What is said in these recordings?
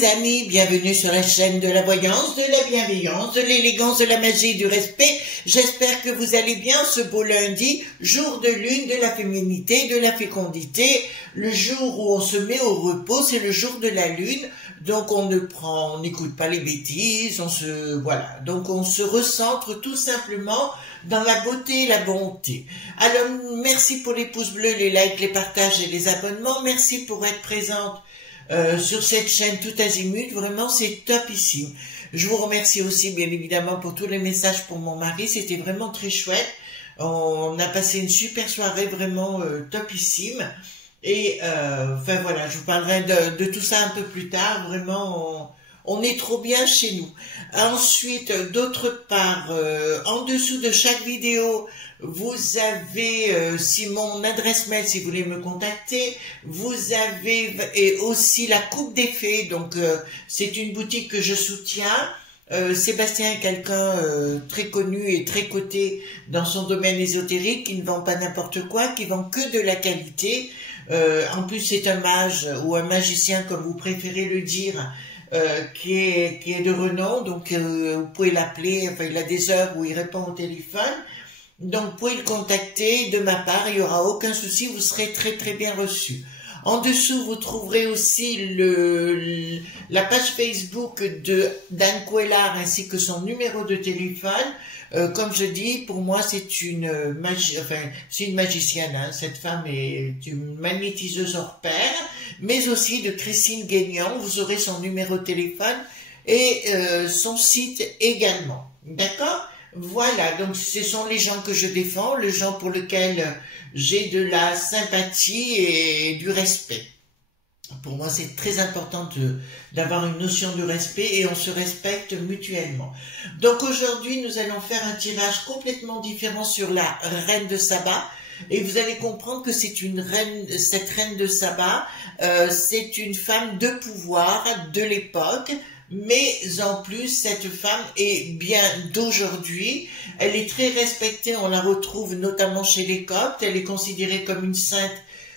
les amis, bienvenue sur la chaîne de la voyance, de la bienveillance, de l'élégance, de la magie et du respect. J'espère que vous allez bien ce beau lundi, jour de lune, de la féminité, de la fécondité. Le jour où on se met au repos, c'est le jour de la lune. Donc on n'écoute pas les bêtises, donc on se recentre tout simplement dans la beauté et la bonté. Alors merci pour les pouces bleus, les likes, les partages et les abonnements. Merci pour être présente sur cette chaîne tout azimut, vraiment c'est topissime. Je vous remercie aussi bien évidemment pour tous les messages pour mon mari, c'était vraiment très chouette. On a passé une super soirée vraiment topissime. Et enfin voilà, je vous parlerai de tout ça un peu plus tard. Vraiment, on est trop bien chez nous. Ensuite, d'autre part, en dessous de chaque vidéo, vous avez mon adresse mail si vous voulez me contacter. Vous avez et aussi la Coupe des Fées. Donc c'est une boutique que je soutiens. Sébastien est quelqu'un très connu et très coté dans son domaine ésotérique, qui ne vend pas n'importe quoi, qui vend que de la qualité. En plus c'est un mage ou un magicien comme vous préférez le dire, qui est de renom, donc vous pouvez l'appeler, enfin il a des heures où il répond au téléphone, donc vous pouvez le contacter de ma part, il n'y aura aucun souci, vous serez très très bien reçu. En dessous, vous trouverez aussi la page Facebook d'Anne Coelard ainsi que son numéro de téléphone. Comme je dis, pour moi, c'est une magicienne. Hein. Cette femme est une magnétiseuse hors pair, mais aussi de Christine Guignon. Vous aurez son numéro de téléphone et son site également. D'accord ? Voilà, donc ce sont les gens que je défends, les gens pour lesquels j'ai de la sympathie et du respect. Pour moi, c'est très important d'avoir une notion de respect et on se respecte mutuellement. Donc aujourd'hui, nous allons faire un tirage complètement différent sur la reine de Saba. Et vous allez comprendre que c'est cette reine de Saba, c'est une femme de pouvoir de l'époque. Mais en plus, cette femme est bien d'aujourd'hui. Elle est très respectée, on la retrouve notamment chez les Coptes. Elle est considérée comme une sainte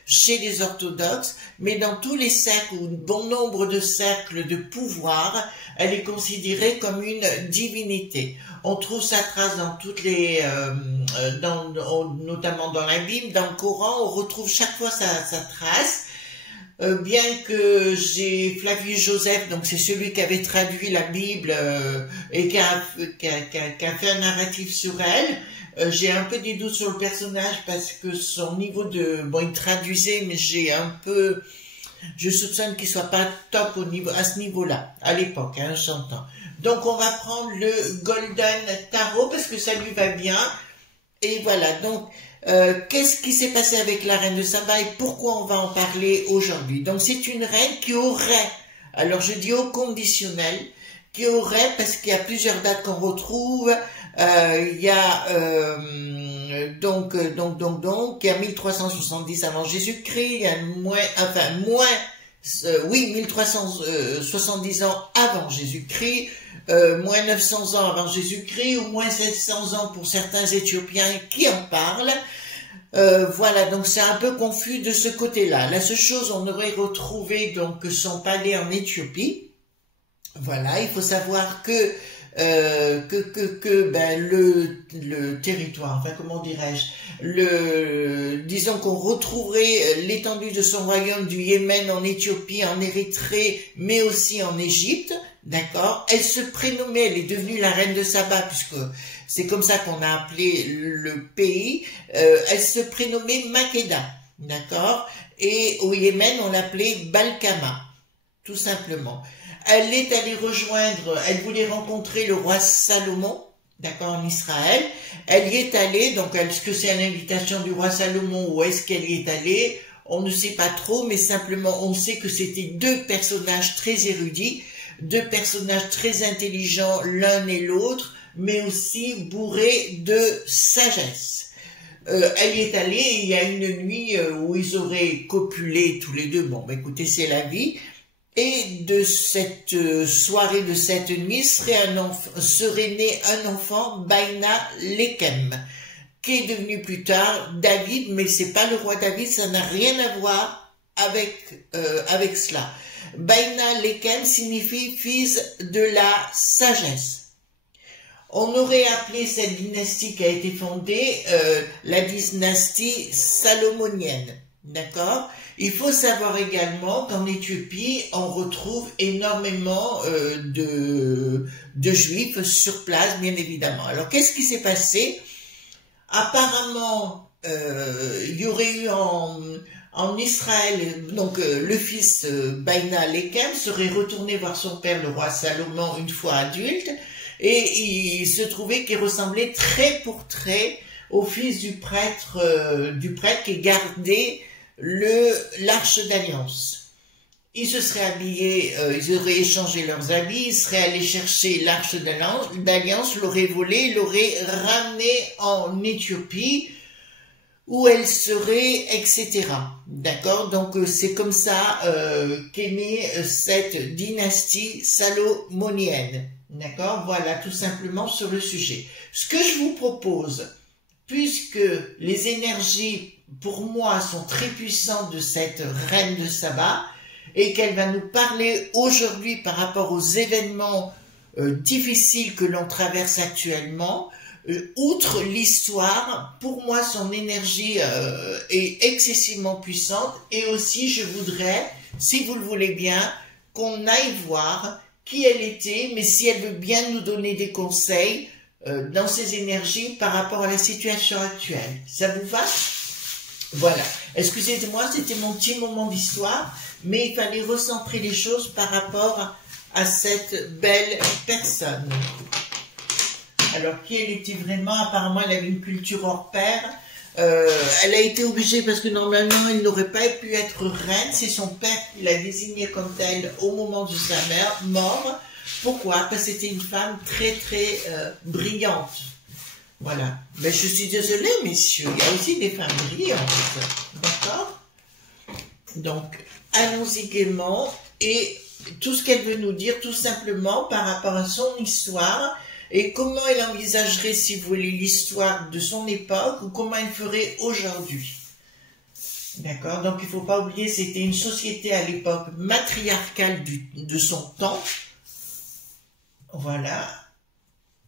chez les orthodoxes, mais dans tous les cercles, ou bon nombre de cercles de pouvoir, elle est considérée comme une divinité. On trouve sa trace dans toutes les, notamment dans la Bible, dans le Coran, on retrouve chaque fois sa trace. Bien que j'ai Flavius Joseph, donc c'est celui qui avait traduit la Bible et qui a fait un narratif sur elle, j'ai un peu des doutes sur le personnage parce que son niveau il traduisait, mais je soupçonne qu'il soit pas top à ce niveau-là, à l'époque, hein, j'entends. Donc on va prendre le Golden Tarot parce que ça lui va bien. Et voilà, donc qu'est-ce qui s'est passé avec la reine de Saba et pourquoi on va en parler aujourd'hui? Donc c'est une reine qui aurait, alors je dis au conditionnel, qui aurait, parce qu'il y a plusieurs dates qu'on retrouve, il y a il y a 1370 avant Jésus-Christ, il y a moins 1370 ans avant Jésus-Christ, moins 900 ans avant Jésus-Christ, ou moins 700 ans pour certains Éthiopiens qui en parlent. Voilà, donc c'est un peu confus de ce côté-là. La seule chose, on aurait retrouvé donc son palais en Éthiopie. Voilà, il faut savoir que le territoire, enfin comment dirais-je, disons qu'on retrouverait l'étendue de son royaume du Yémen en Éthiopie, en Érythrée, mais aussi en Égypte, d'accord. Elle se prénommait, elle est devenue la reine de Saba, puisque c'est comme ça qu'on a appelé le pays, elle se prénommait Makeda, d'accord, et au Yémen on l'appelait Balkama, tout simplement. Elle est allée elle voulait rencontrer le roi Salomon, d'accord, en Israël. Elle y est allée, donc est-ce que c'est une invitation du roi Salomon ou est-ce qu'elle y est allée? On ne sait pas trop, mais simplement on sait que c'était deux personnages très érudits, deux personnages très intelligents l'un et l'autre, mais aussi bourrés de sagesse. Elle y est allée et il y a une nuit où ils auraient copulé tous les deux. Bon, écoutez, c'est la vie. Et de cette soirée, de cette nuit, serait né un enfant, Baina Lekem, qui est devenu plus tard David, mais c'est pas le roi David, ça n'a rien à voir avec cela. Baina Lekem signifie fils de la sagesse. On aurait appelé cette dynastie qui a été fondée la dynastie salomonienne. D'accord? Il faut savoir également qu'en Éthiopie, on retrouve énormément de juifs sur place, bien évidemment. Alors, qu'est-ce qui s'est passé? Apparemment, il y aurait eu en Israël, donc le fils Baina Lekem serait retourné voir son père, le roi Salomon, une fois adulte, et il se trouvait qu'il ressemblait trait pour trait au fils du prêtre qui gardait l'arche d'alliance. Ils se seraient habillés, ils auraient échangé leurs habits, ils seraient allés chercher l'arche d'alliance, l'auraient volée, l'auraient ramenée en Éthiopie, où elle serait, etc. D'accord? Donc c'est comme ça qu'est née cette dynastie salomonienne. D'accord? Voilà, tout simplement sur le sujet. Ce que je vous propose, puisque les énergies, pour moi, sont très puissantes de cette reine de Saba, et qu'elle va nous parler aujourd'hui par rapport aux événements difficiles que l'on traverse actuellement, outre l'histoire, pour moi, son énergie est excessivement puissante, et aussi, je voudrais, si vous le voulez bien, qu'on aille voir qui elle était, mais si elle veut bien nous donner des conseils dans ses énergies par rapport à la situation actuelle. Ça vous va? Voilà. Excusez-moi, c'était mon petit moment d'histoire, mais il fallait recentrer les choses par rapport à cette belle personne. Alors, qui elle était vraiment? Apparemment, elle avait une culture hors pair. Elle a été obligée, parce que normalement, elle n'aurait pas pu être reine. C'est son père qui l'a désignée comme telle au moment de sa mort. Pourquoi? Parce que c'était une femme très, très brillante. Voilà. Mais je suis désolée, messieurs, il y a aussi des femmes brillantes. D'accord? Donc, allons-y gaiement. Et tout ce qu'elle veut nous dire, tout simplement, par rapport à son histoire, et comment elle envisagerait, si vous voulez, l'histoire de son époque, ou comment elle ferait aujourd'hui. D'accord? Donc il ne faut pas oublier, c'était une société à l'époque matriarcale de son temps. Voilà.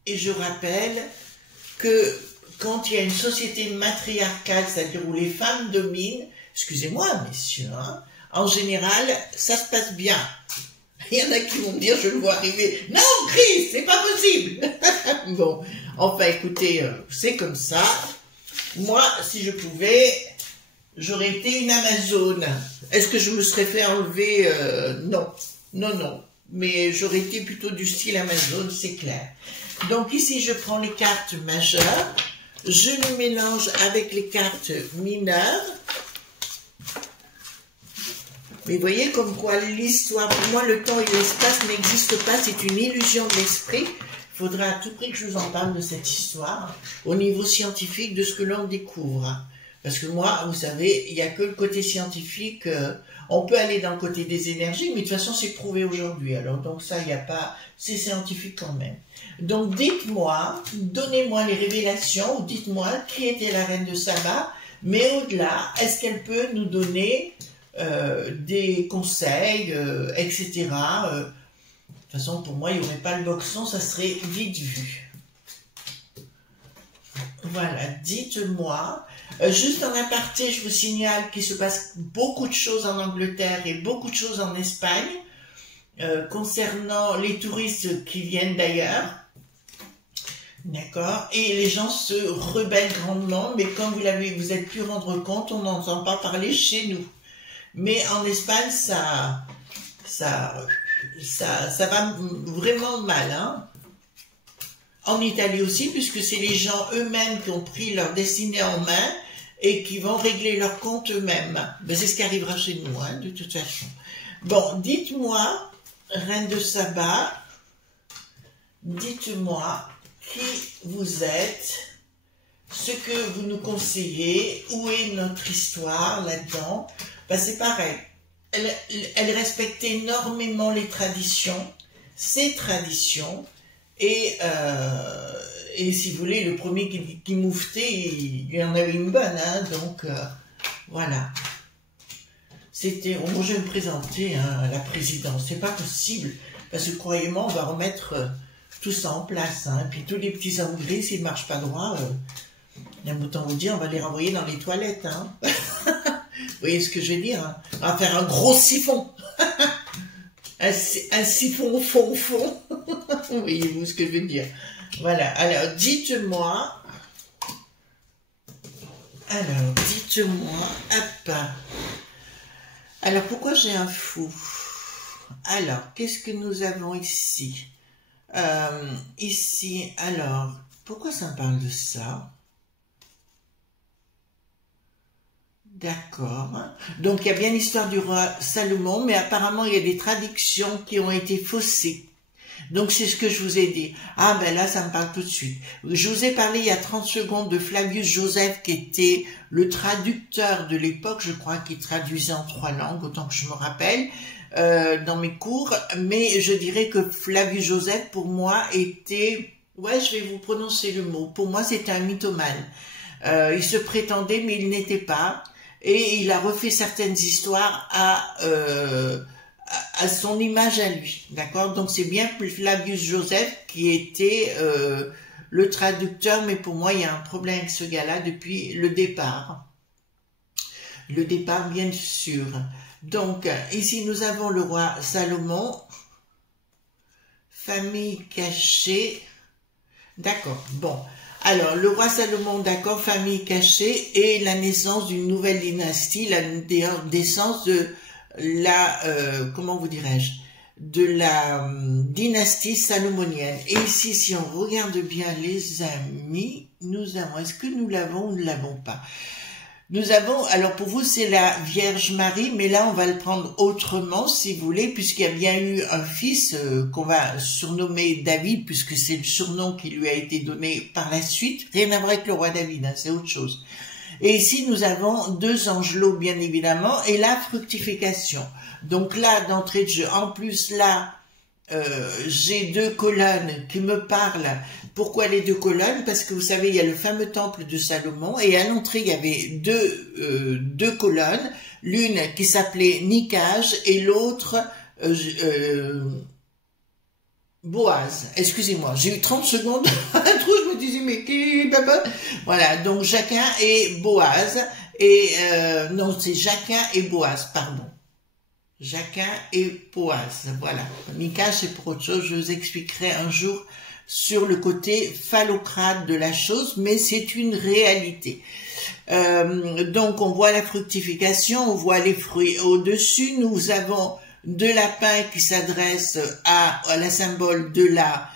Et je rappelle que quand il y a une société matriarcale, c'est-à-dire où les femmes dominent, excusez-moi messieurs, hein, en général, ça se passe bien. Il y en a qui vont me dire, je le vois arriver. Non, Chris, c'est pas possible. Bon, enfin, écoutez, c'est comme ça. Moi, si je pouvais, j'aurais été une Amazone. Est-ce que je me serais fait enlever? Non, non, non. Mais j'aurais été plutôt du style Amazone, c'est clair. Donc ici, je prends les cartes majeures. Je les mélange avec les cartes mineures. Mais vous voyez comme quoi l'histoire, pour moi, le temps et l'espace n'existent pas, c'est une illusion de l'esprit. Il faudra à tout prix que je vous en parle de cette histoire, au niveau scientifique, de ce que l'on découvre. Parce que moi, vous savez, il n'y a que le côté scientifique, on peut aller dans le côté des énergies, mais de toute façon, c'est prouvé aujourd'hui. Alors, donc ça, il n'y a pas, c'est scientifique quand même. Donc, dites-moi, donnez-moi les révélations, ou dites-moi qui était la reine de Saba, mais au-delà, est-ce qu'elle peut nous donner des conseils, etc. De toute façon, pour moi, il n'y aurait pas le boxon, ça serait vite vu. Voilà, dites-moi. Juste en aparté, je vous signale qu'il se passe beaucoup de choses en Angleterre et beaucoup de choses en Espagne concernant les touristes qui viennent d'ailleurs. D'accord? Et les gens se rebellent grandement, mais comme vous êtes pu rendre compte, on n'entend pas parler chez nous. Mais en Espagne, ça va vraiment mal, hein. En Italie aussi, puisque c'est les gens eux-mêmes qui ont pris leur destinée en main et qui vont régler leur compte eux-mêmes. Ben, c'est ce qui arrivera chez nous, hein, de toute façon. Bon, dites-moi, reine de Saba, dites-moi qui vous êtes, ce que vous nous conseillez, où est notre histoire là-dedans. Ben, c'est pareil, elle respecte énormément les traditions, ses traditions, et si vous voulez, le premier qui mouftait, il y en avait une bonne, hein, donc voilà. c'était, oh, moi je vais me présenter hein, à la présidence, c'est pas possible, parce que croyez-moi, on va remettre tout ça en place, hein, puis tous les petits hommes gris, s'ils marchent pas droit, autant vous dire, on va les renvoyer dans les toilettes, hein. Vous voyez ce que je veux dire, hein? On va faire un gros siphon, un siphon au fond, vous voyez-vous ce que je veux dire. Voilà, alors dites-moi, hop. Alors, pourquoi j'ai un fou? Alors, qu'est-ce que nous avons ici? Ici, alors, pourquoi ça me parle de ça? D'accord. Donc, il y a bien l'histoire du roi Salomon, mais apparemment, il y a des traductions qui ont été faussées. Donc, c'est ce que je vous ai dit. Ah, ben là, ça me parle tout de suite. Je vous ai parlé il y a 30 secondes de Flavius Joseph, qui était le traducteur de l'époque, je crois, qui traduisait en 3 langues, autant que je me rappelle, dans mes cours. Mais je dirais que Flavius Joseph, pour moi, était... Ouais, je vais vous prononcer le mot. Pour moi, c'était un mythomane. Il se prétendait, mais il n'était pas. Et il a refait certaines histoires à son image à lui, d'accord? Donc c'est bien Flavius Joseph qui était le traducteur, mais pour moi il y a un problème avec ce gars-là depuis le départ. Le départ bien sûr. Donc ici nous avons le roi Salomon, famille cachée, d'accord, bon. Alors, le roi Salomon, d'accord, famille cachée, et la naissance d'une nouvelle dynastie, la naissance de la, comment vous dirais-je, de la dynastie salomonienne. Et ici, si on regarde bien, les amis, nous avons, est-ce que nous l'avons ou nous ne l'avons pas? Nous avons, alors pour vous, c'est la Vierge Marie, mais là, on va le prendre autrement, si vous voulez, puisqu'il y a bien eu un fils qu'on va surnommer David, puisque c'est le surnom qui lui a été donné par la suite. Rien à voir avec le roi David, hein, c'est autre chose. Et ici, nous avons 2 angelots, bien évidemment, et la fructification. Donc là, d'entrée de jeu, en plus là, j'ai 2 colonnes qui me parlent. Pourquoi les 2 colonnes? Parce que vous savez, il y a le fameux temple de Salomon, et à l'entrée, il y avait deux colonnes, l'une qui s'appelait Nikage, et l'autre Boaz. Excusez-moi, j'ai eu 30 secondes, un trou, je me disais, mais qui... Voilà, donc Jacquin et Boaz, et non, c'est Jacquin et Boaz, pardon. Jacquin et Boaz, voilà. Nikage, c'est pour autre chose, je vous expliquerai un jour sur le côté phallocrate de la chose, mais c'est une réalité. Donc, on voit la fructification, on voit les fruits au-dessus. Nous avons 2 lapins qui s'adressent à la symbole de la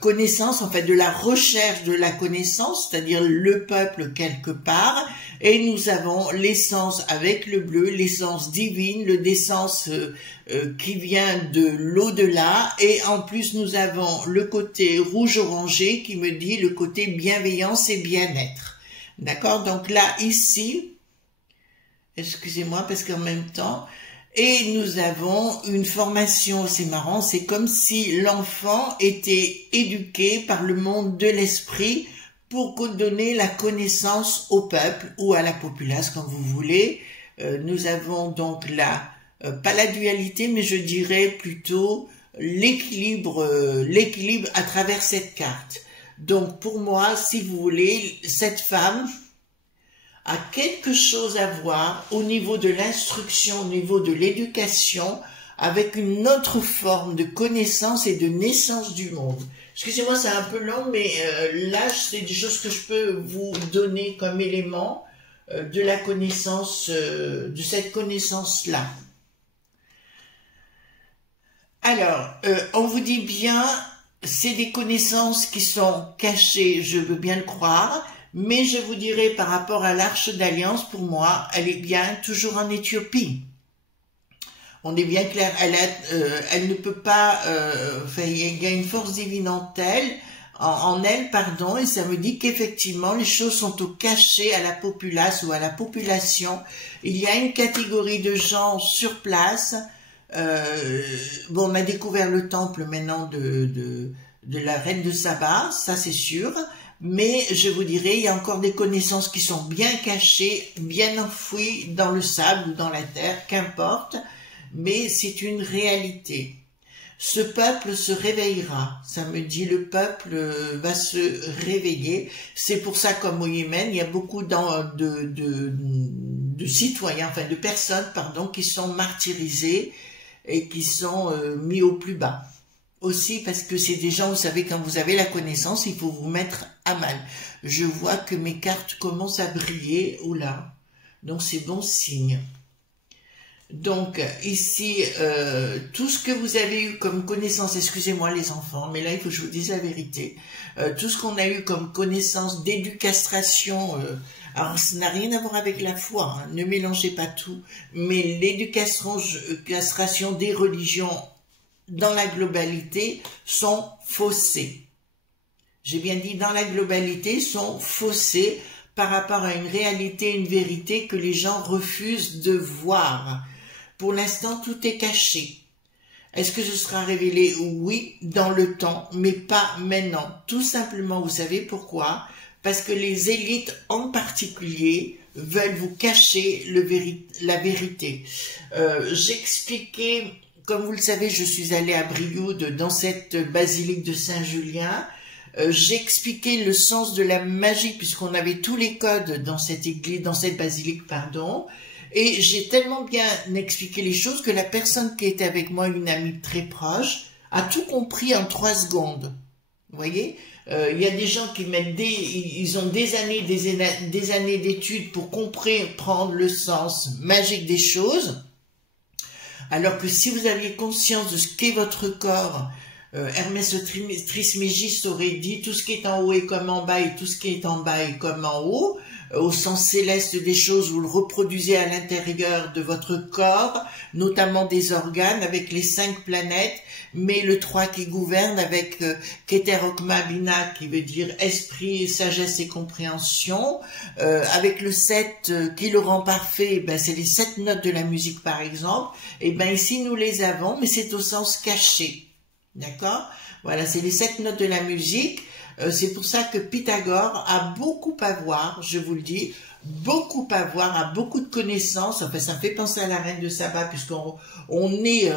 connaissance, en fait, de la recherche de la connaissance, c'est-à-dire le peuple quelque part. Et nous avons l'essence avec le bleu, l'essence divine, l'essence qui vient de l'au-delà. Et en plus, nous avons le côté rouge-orangé qui me dit le côté bienveillance et bien-être. D'accord? Donc là, ici, excusez-moi parce qu'en même temps, et nous avons une formation, c'est marrant, c'est comme si l'enfant était éduqué par le monde de l'esprit pour donner la connaissance au peuple ou à la populace, comme vous voulez. Nous avons donc là, pas la dualité, mais je dirais plutôt l'équilibre à travers cette carte. Donc pour moi, si vous voulez, cette femme a quelque chose à voir au niveau de l'instruction, au niveau de l'éducation, avec une autre forme de connaissance et de naissance du monde. Excusez-moi, c'est un peu long, mais là, c'est des choses que je peux vous donner comme élément de la connaissance, de cette connaissance-là. Alors, on vous dit bien, c'est des connaissances qui sont cachées, je veux bien le croire, mais je vous dirais par rapport à l'Arche d'Alliance, pour moi, elle est bien toujours en Éthiopie. On est bien clair, elle ne peut pas, il y a une force divine en elle, pardon, et ça me dit qu'effectivement, les choses sont au cachet à la populace ou à la population. Il y a une catégorie de gens sur place. Bon, on a découvert le temple maintenant de la reine de Saba, ça c'est sûr. mais je vous dirais, il y a encore des connaissances qui sont bien cachées, bien enfouies dans le sable ou dans la terre, qu'importe, mais c'est une réalité. Ce peuple se réveillera, ça me dit le peuple va se réveiller. C'est pour ça comme au Yémen, il y a beaucoup de citoyens, enfin de personnes, pardon, qui sont martyrisées et qui sont mis au plus bas. Aussi parce que c'est des gens, vous savez, quand vous avez la connaissance, il faut vous mettre à mal. Je vois que mes cartes commencent à briller, oula, donc c'est bon signe. Donc, ici, tout ce que vous avez eu comme connaissance, excusez-moi les enfants, mais là, il faut que je vous dise la vérité, tout ce qu'on a eu comme connaissance d'éducation, alors ça n'a rien à voir avec la foi, hein, ne mélangez pas tout, mais l'éducation des religions dans la globalité sont faussées. J'ai bien dit dans la globalité, sont faussées par rapport à une réalité, une vérité que les gens refusent de voir. Pour l'instant, tout est caché. Est-ce que ce sera révélé? Oui, dans le temps, mais pas maintenant. Tout simplement, vous savez pourquoi? Parce que les élites en particulier veulent vous cacher la vérité. J'expliquais, comme vous le savez, je suis allée à Brioude dans cette basilique de Saint-Julien. J'expliquais le sens de la magie puisqu'on avait tous les codes dans cette église, dans cette basilique, pardon. Et j'ai tellement bien expliqué les choses que la personne qui était avec moi, une amie très proche, a tout compris en 3 secondes. Vous voyez, il y a des gens qui mettent ils ont des années d'études pour comprendre le sens magique des choses. Alors que si vous aviez conscience de ce qu'est votre corps, Hermès Trismégiste aurait dit tout ce qui est en haut est comme en bas et tout ce qui est en bas est comme en haut. Au sens céleste des choses, vous le reproduisez à l'intérieur de votre corps, notamment des organes avec les 5 planètes, mais le 3 qui gouverne avec Keter Okma Bina qui veut dire esprit, sagesse et compréhension, avec le 7 qui le rend parfait, ben c'est les 7 notes de la musique par exemple, et ben ici nous les avons, mais c'est au sens caché, d'accord? Voilà, c'est les 7 notes de la musique. C'est pour ça que Pythagore a beaucoup à voir, je vous le dis, beaucoup à voir, a beaucoup de connaissances. Enfin, ça me fait penser à la reine de Saba, puisqu'on est,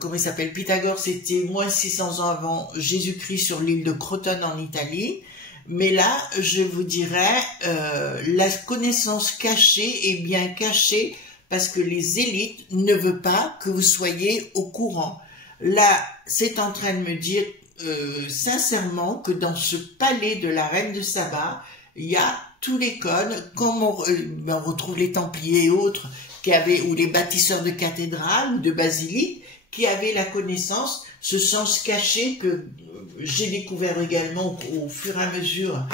comment il s'appelle, Pythagore, c'était moins 600 ans avant Jésus-Christ sur l'île de Crotone en Italie. Mais là, je vous dirais, la connaissance cachée est bien cachée parce que les élites ne veulent pas que vous soyez au courant. Là, c'est en train de me dire sincèrement que dans ce palais de la reine de Saba, il y a tous les codes, comme on retrouve les Templiers et autres, ou les bâtisseurs de cathédrales ou de basiliques, qui avaient la connaissance, ce sens caché que j'ai découvert également au fur et à mesure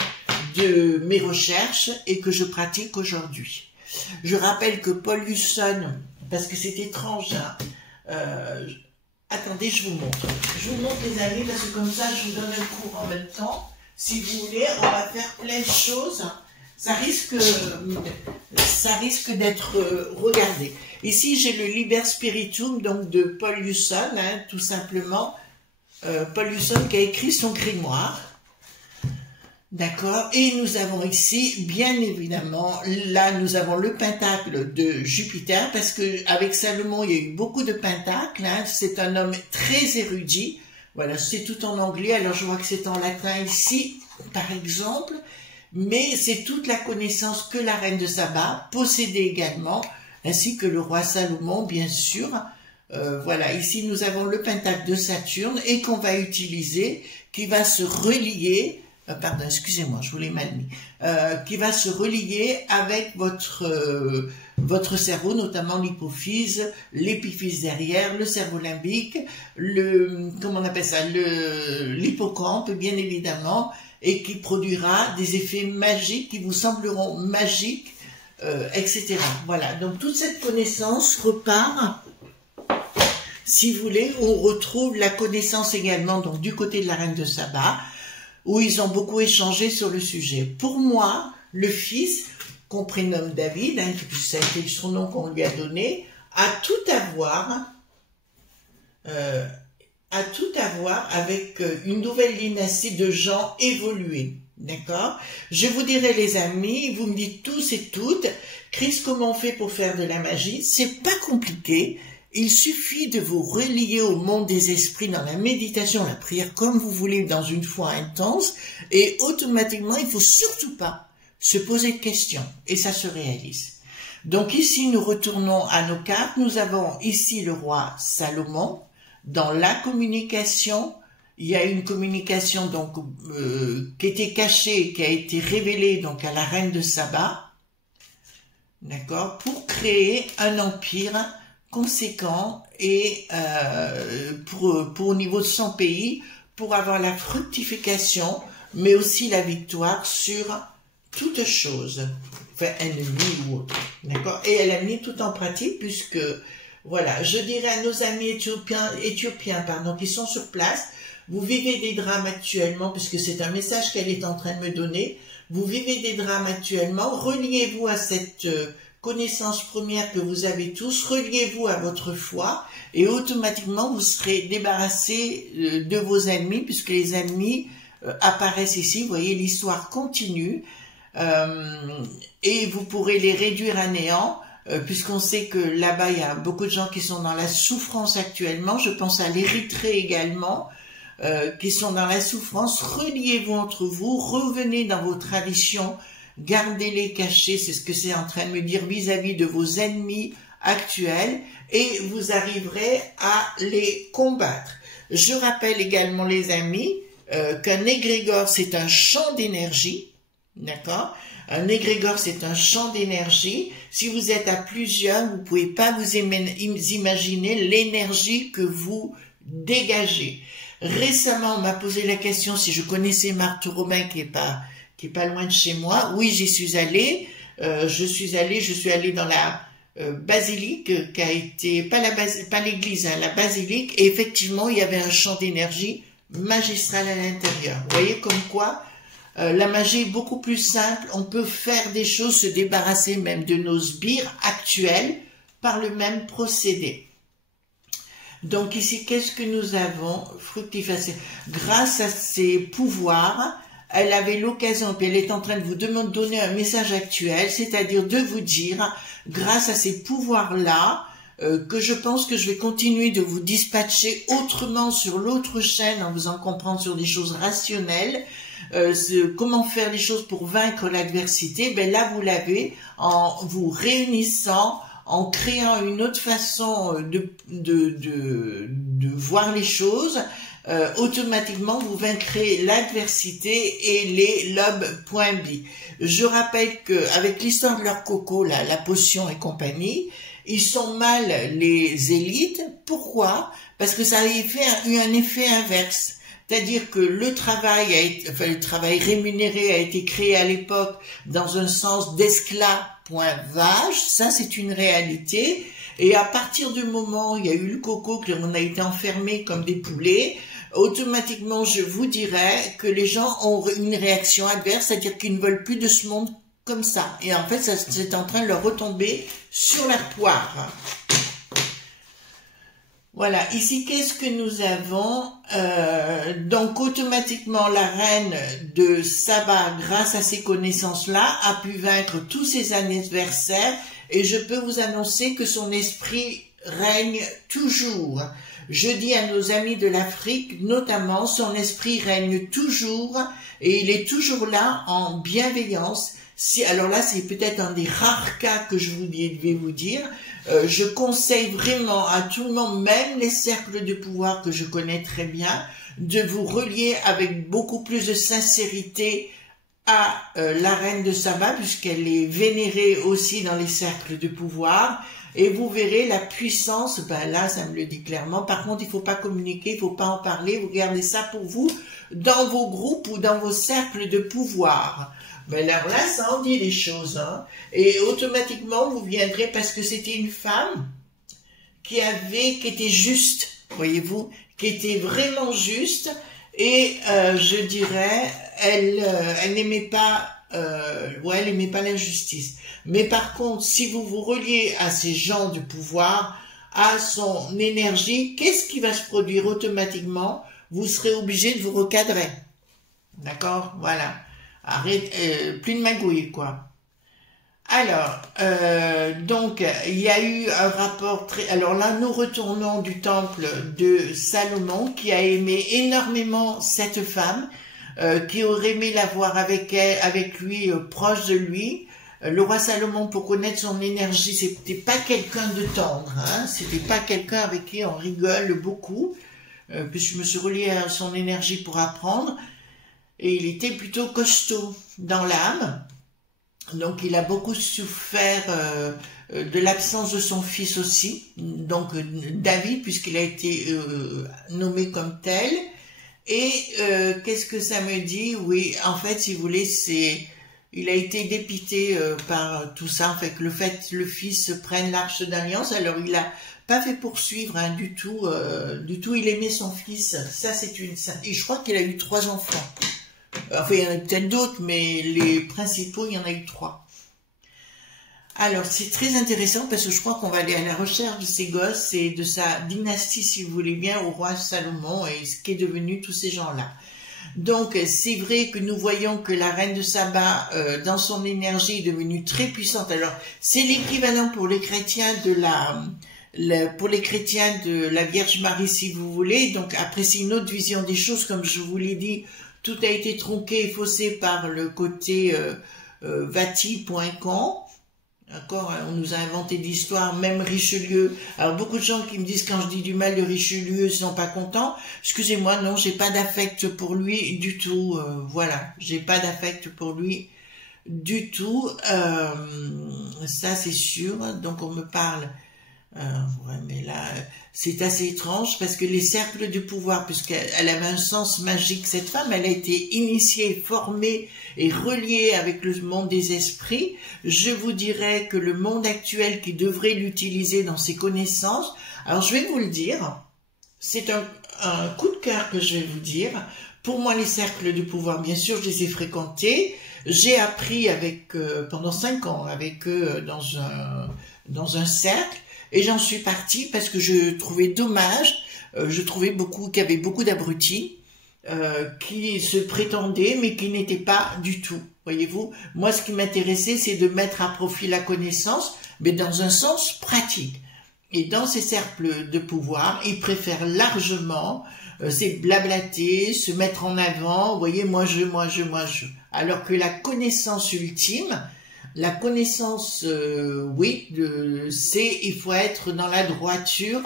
de mes recherches et que je pratique aujourd'hui. Je rappelle que Paul Husson, parce que c'est étrange, hein, attendez, je vous montre. Je vous montre les amis parce que comme ça, je vous donne un cours en même temps. Si vous voulez, on va faire plein de choses. Ça risque d'être regardé. Ici, j'ai le Liber Spiritum donc de Paul Husson, hein, tout simplement. Paul Husson qui a écrit son grimoire. D'accord. Et nous avons ici, bien évidemment, là nous avons le pentacle de Jupiter, parce que avec Salomon, il y a eu beaucoup de pentacles, hein. C'est un homme très érudit. Voilà, c'est tout en anglais, alors je vois que c'est en latin ici, par exemple, mais c'est toute la connaissance que la reine de Saba possédait également, ainsi que le roi Salomon, bien sûr. Voilà, ici nous avons le pentacle de Saturne, et qu'on va utiliser, qui va se relier, pardon, excusez-moi, je vous l'ai mal mis, qui va se relier avec votre cerveau, notamment l'hypophyse, l'épiphyse derrière, le cerveau limbique, comment on appelle ça, l'hippocampe, bien évidemment, et qui produira des effets magiques qui vous sembleront magiques, etc. Voilà, donc toute cette connaissance repart. Si vous voulez, on retrouve la connaissance également donc du côté de la reine de Saba, où ils ont beaucoup échangé sur le sujet. Pour moi, le fils, qu'on prénomme David, hein, ça a été son nom qu'on lui a donné, a tout à voir a tout à voir avec une nouvelle dynastie de gens évolués. D'accord? Je vous dirai les amis, vous me dites tous et toutes, Chris, comment on fait pour faire de la magie? C'est pas compliqué. Il suffit de vous relier au monde des esprits dans la méditation, la prière, comme vous voulez, dans une foi intense, et automatiquement, il faut surtout pas se poser de questions, et ça se réalise. Donc ici, nous retournons à nos cartes. Nous avons ici le roi Salomon. Dans la communication, il y a une communication donc qui était cachée, qui a été révélée donc à la reine de Saba, d'accord, pour créer un empire conséquent et pour au niveau de son pays, pour avoir la fructification, mais aussi la victoire sur toute chose, enfin ennemi ou autre, d'accord. Et elle a mis tout en pratique puisque, voilà, je dirais à nos amis éthiopiens qui sont sur place, vous vivez des drames actuellement, puisque c'est un message qu'elle est en train de me donner, vous vivez des drames actuellement, reliez-vous à cette connaissance première que vous avez tous, reliez-vous à votre foi, et automatiquement vous serez débarrassé de vos ennemis, puisque les ennemis apparaissent ici, vous voyez, l'histoire continue, et vous pourrez les réduire à néant, puisqu'on sait que là-bas, il y a beaucoup de gens qui sont dans la souffrance actuellement, je pense à l'Érythrée également, qui sont dans la souffrance, reliez-vous entre vous, revenez dans vos traditions, gardez-les cachées, c'est ce que c'est en train de me dire vis-à-vis de vos ennemis actuels, et vous arriverez à les combattre. Je rappelle également, les amis, qu'un égrégore, c'est un champ d'énergie, d'accord? Un égrégore, c'est un champ d'énergie. Si vous êtes à plusieurs, vous ne pouvez pas vous imaginer l'énergie que vous dégagez. Récemment, on m'a posé la question si je connaissais Marthe Romain, qui est pas loin de chez moi. Oui, j'y suis allée. Je suis allée dans la basilique, qui a été, pas l'église, hein, la basilique. Et effectivement, il y avait un champ d'énergie magistral à l'intérieur. Vous voyez comme quoi la magie est beaucoup plus simple, on peut faire des choses, se débarrasser même de nos sbires actuels par le même procédé. Donc ici, qu'est-ce que nous avons? Fructification. Grâce à ses pouvoirs, elle avait l'occasion, puis elle est en train de vous donner un message actuel, c'est-à-dire de vous dire, grâce à ces pouvoirs-là, que je pense que je vais continuer de vous dispatcher autrement sur l'autre chaîne, en vous en comprendre sur des choses rationnelles, comment faire les choses pour vaincre l'adversité. Ben là, vous l'avez en vous réunissant, en créant une autre façon de voir les choses. Automatiquement, vous vaincrez l'adversité et les lobes.bi. Je rappelle que avec l'histoire de leur coco, là, la potion et compagnie, ils sont mal les élites. Pourquoi? Parce que ça a eu un effet inverse. C'est-à-dire que le travail rémunéré a été créé à l'époque dans un sens d'esclavage, ça c'est une réalité, et à partir du moment où il y a eu le coco, qu'on a été enfermés comme des poulets, automatiquement je vous dirais que les gens ont une réaction adverse, c'est-à-dire qu'ils ne veulent plus de ce monde comme ça. Et en fait, c'est en train de leur retomber sur la poire. Voilà, ici, qu'est-ce que nous avons? Donc, automatiquement, la reine de Saba, grâce à ces connaissances-là, a pu vaincre tous ses adversaires, et je peux vous annoncer que son esprit règne toujours. Je dis à nos amis de l'Afrique, notamment, son esprit règne toujours, et il est toujours là en bienveillance. Alors là, c'est peut-être un des rares cas que je vais vous dire. Je conseille vraiment à tout le monde, même les cercles de pouvoir que je connais très bien, de vous relier avec beaucoup plus de sincérité à la reine de Saba, puisqu'elle est vénérée aussi dans les cercles de pouvoir. Et vous verrez la puissance, ben là, ça me le dit clairement. Par contre, il ne faut pas communiquer, il ne faut pas en parler. Vous gardez ça pour vous, dans vos groupes ou dans vos cercles de pouvoir. Ben alors là, ça en dit les choses, hein. Et automatiquement, vous viendrez, parce que c'était une femme qui était juste, voyez-vous, qui était vraiment juste, et je dirais, elle n'aimait pas, elle n'aimait pas l'injustice. Mais par contre, si vous vous reliez à ces gens du pouvoir, à son énergie, qu'est-ce qui va se produire automatiquement? Vous serez obligé de vous recadrer. D'accord? Voilà. Arrête, plus de magouille, quoi. Alors, donc, il y a eu un rapport très... Alors là, nous retournons du temple de Salomon, qui a aimé énormément cette femme, qui aurait aimé la voir avec lui, proche de lui. Le roi Salomon, pour connaître son énergie, c'était pas quelqu'un de tendre, hein, c'était pas quelqu'un avec qui on rigole beaucoup, puisque je me suis relié à son énergie pour apprendre, et il était plutôt costaud dans l'âme. Donc il a beaucoup souffert de l'absence de son fils aussi, donc David, puisqu'il a été nommé comme tel. Et qu'est-ce que ça me dit? Oui, en fait, si vous voulez, il a été dépité par tout ça, en fait, le fait que le fils prenne l'arche d'alliance. Alors il a pas fait poursuivre hein, du tout, il aimait son fils. Ça c'est et je crois qu'il a eu 3 enfants. Enfin, il y en a peut-être d'autres, mais les principaux, il y en a eu 3. Alors, c'est très intéressant parce que je crois qu'on va aller à la recherche de ces gosses et de sa dynastie, si vous voulez bien, au roi Salomon et ce qui est devenu tous ces gens-là. Donc, c'est vrai que nous voyons que la reine de Saba, dans son énergie, est devenue très puissante. Alors, c'est l'équivalent pour les chrétiens de la Vierge Marie, si vous voulez. Donc, après, c'est une autre vision des choses, comme je vous l'ai dit. Tout a été tronqué et faussé par le côté vati.com. D'accord, on nous a inventé de l'histoire, même Richelieu. Alors beaucoup de gens qui me disent quand je dis du mal de Richelieu, ils sont pas contents. Excusez-moi, non, j'ai pas d'affect pour lui du tout. Voilà, j'ai pas d'affect pour lui du tout. Ça c'est sûr. Donc on me parle. Ouais, mais là, c'est assez étrange parce que les cercles de pouvoir, puisqu'elle avait un sens magique, cette femme, elle a été initiée, formée et reliée avec le monde des esprits. Je vous dirais que le monde actuel qui devrait l'utiliser dans ses connaissances, alors je vais vous le dire, c'est un coup de cœur que je vais vous dire. Pour moi, les cercles de pouvoir, bien sûr, je les ai fréquentés. J'ai appris pendant 5 ans avec eux dans un cercle. Et j'en suis partie parce que je trouvais dommage, je trouvais qu'il y avait beaucoup d'abrutis qui se prétendaient mais qui n'étaient pas du tout, voyez-vous. Moi, ce qui m'intéressait, c'est de mettre à profit la connaissance, mais dans un sens pratique. Et dans ces cercles de pouvoir, ils préfèrent largement c'est blablater, se mettre en avant, vous voyez, moi je. Alors que la connaissance ultime, la connaissance, oui, il faut être dans la droiture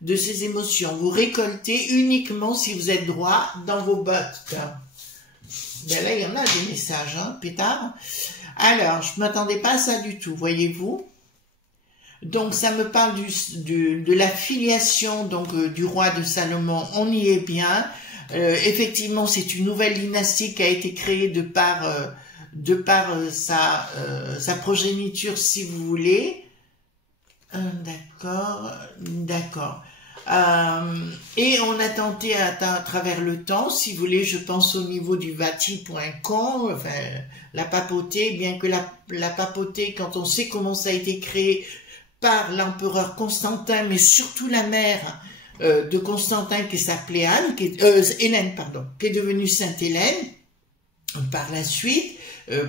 de ses émotions. Vous récoltez uniquement si vous êtes droit dans vos bottes. Ben là, il y en a des messages, hein, pétard. Alors, je ne m'attendais pas à ça du tout, voyez-vous. Donc, ça me parle de la filiation donc du roi de Salomon. On y est bien. Effectivement, c'est une nouvelle dynastie qui a été créée de par sa progéniture, si vous voulez. D'accord. Et on a tenté à travers le temps, si vous voulez, je pense au niveau du vati.com, enfin, la papauté, bien que la papauté, quand on sait comment ça a été créé par l'empereur Constantin, mais surtout la mère de Constantin qui s'appelait Hélène, qui est devenue Sainte Hélène par la suite.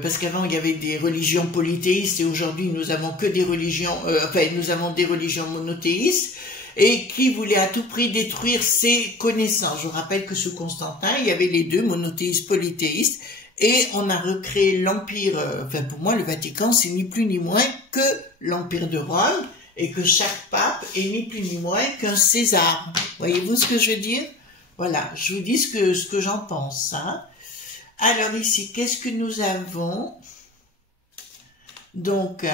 Parce qu'avant il y avait des religions polythéistes et aujourd'hui nous avons que des religions, nous avons des religions monothéistes et qui voulaient à tout prix détruire ces connaissances. Je rappelle que sous Constantin il y avait les deux, monothéistes, polythéistes, et on a recréé l'empire. Pour moi le Vatican c'est ni plus ni moins que l'empire de Rome et que chaque pape est ni plus ni moins qu'un César. Voyez-vous ce que je veux dire? Voilà, je vous dis ce que j'en pense, hein. Alors ici, qu'est-ce que nous avons? Donc,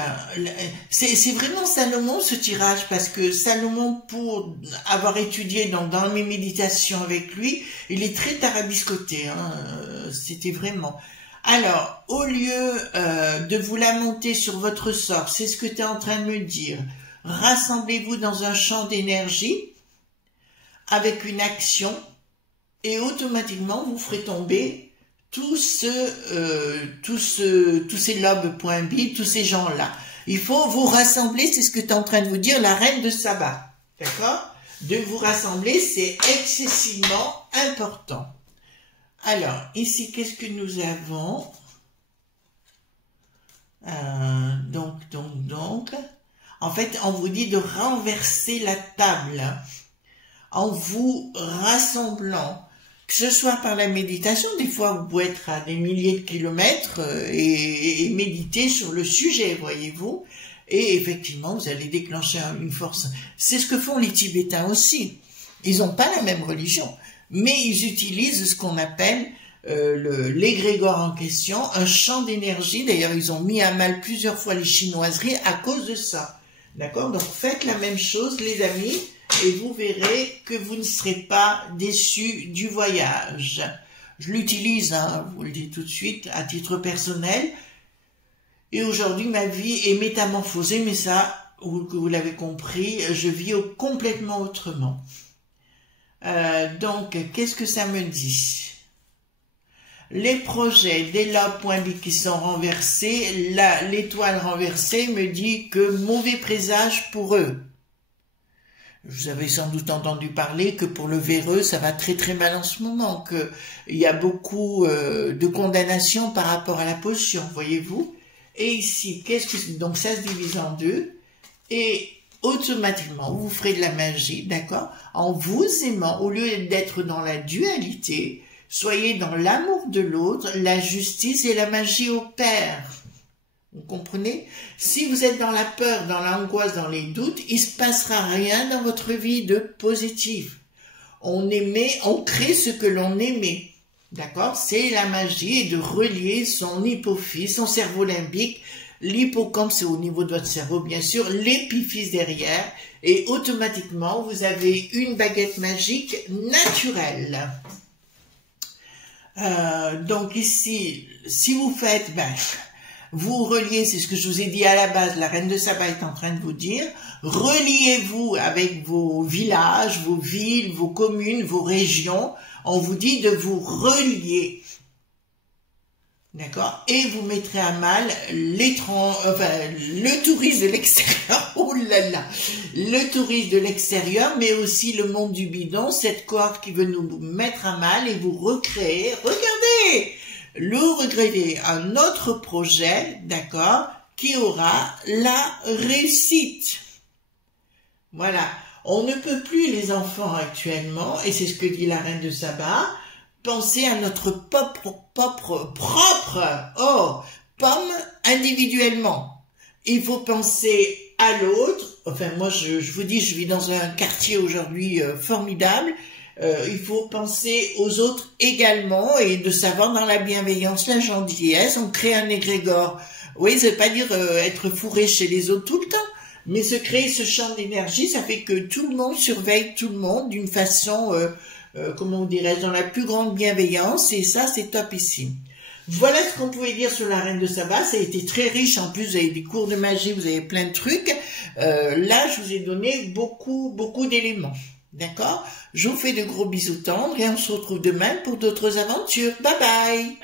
c'est vraiment Salomon ce tirage, parce que Salomon, pour avoir étudié dans mes méditations avec lui, il est très tarabiscoté, hein, c'était vraiment... Alors, au lieu de vous lamenter sur votre sort, c'est ce que tu es en train de me dire, rassemblez-vous dans un champ d'énergie avec une action et automatiquement vous ferez tomber tous ces lobes.b, tous ces gens-là. Il faut vous rassembler, c'est ce que tu es en train de vous dire, la reine de Saba. d'accord? De vous rassembler, c'est excessivement important. Alors, ici, qu'est-ce que nous avons? Donc, en fait, on vous dit de renverser la table en vous rassemblant, que ce soit par la méditation. Des fois, vous pouvez être à des milliers de kilomètres et méditer sur le sujet, voyez-vous. Et effectivement, vous allez déclencher une force. C'est ce que font les Tibétains aussi. Ils n'ont pas la même religion, mais ils utilisent ce qu'on appelle l'égrégore en question, un champ d'énergie. D'ailleurs, ils ont mis à mal plusieurs fois les chinoiseries à cause de ça. D'accord? Donc, faites la même chose, les amis, et vous verrez que vous ne serez pas déçus du voyage. Je l'utilise, hein, je vous le dis tout de suite, à titre personnel. Et aujourd'hui, ma vie est métamorphosée, mais ça, vous l'avez compris, je vis complètement autrement. Donc, qu'est-ce que ça me dit? Les projets d'Ella.ly qui sont renversés, l'étoile renversée me dit que mauvais présage pour eux. Vous avez sans doute entendu parler que pour le véreux, ça va très très mal en ce moment, qu'il y a beaucoup de condamnation par rapport à la potion, voyez-vous. Et ici, donc ça se divise en deux, et automatiquement, vous ferez de la magie, d'accord? En vous aimant, au lieu d'être dans la dualité, soyez dans l'amour de l'autre, la justice et la magie opèrent. Vous comprenez? Si vous êtes dans la peur, dans l'angoisse, dans les doutes, il ne se passera rien dans votre vie de positif. On crée ce que l'on aimait. D'accord? C'est la magie de relier son hypophyse, son cerveau limbique. L'hippocampe, c'est au niveau de votre cerveau, bien sûr. L'épiphyse derrière. Et automatiquement, vous avez une baguette magique naturelle. Donc ici, si vous faites, vous reliez, c'est ce que je vous ai dit à la base, la reine de Saba est en train de vous dire, reliez-vous avec vos villages, vos villes, vos communes, vos régions. On vous dit de vous relier, d'accord? Et vous mettrez à mal le tourisme de l'extérieur, oh là là, le tourisme de l'extérieur, mais aussi le monde du bidon, cette corde qui veut nous mettre à mal, et vous recréer, regardez, regrettez un autre projet, d'accord, qui aura la réussite. Voilà. On ne peut plus, les enfants, actuellement, et c'est ce que dit la reine de Saba, penser à notre propre pomme individuellement. Il faut penser à l'autre. Enfin, moi, je vous dis, je vis dans un quartier aujourd'hui formidable. Il faut penser aux autres également et de savoir dans la bienveillance, la gentillesse. On crée un égrégore. Oui, ça veut pas dire être fourré chez les autres tout le temps. Mais se créer ce champ d'énergie, ça fait que tout le monde surveille tout le monde d'une façon, comment on dirait, dans la plus grande bienveillance, et ça, c'est top ici. Voilà ce qu'on pouvait dire sur la reine de Saba. Ça a été très riche, en plus, vous avez des cours de magie, vous avez plein de trucs. Là, je vous ai donné beaucoup d'éléments. D'accord? Je vous fais de gros bisous tendres, et on se retrouve demain pour d'autres aventures. Bye bye!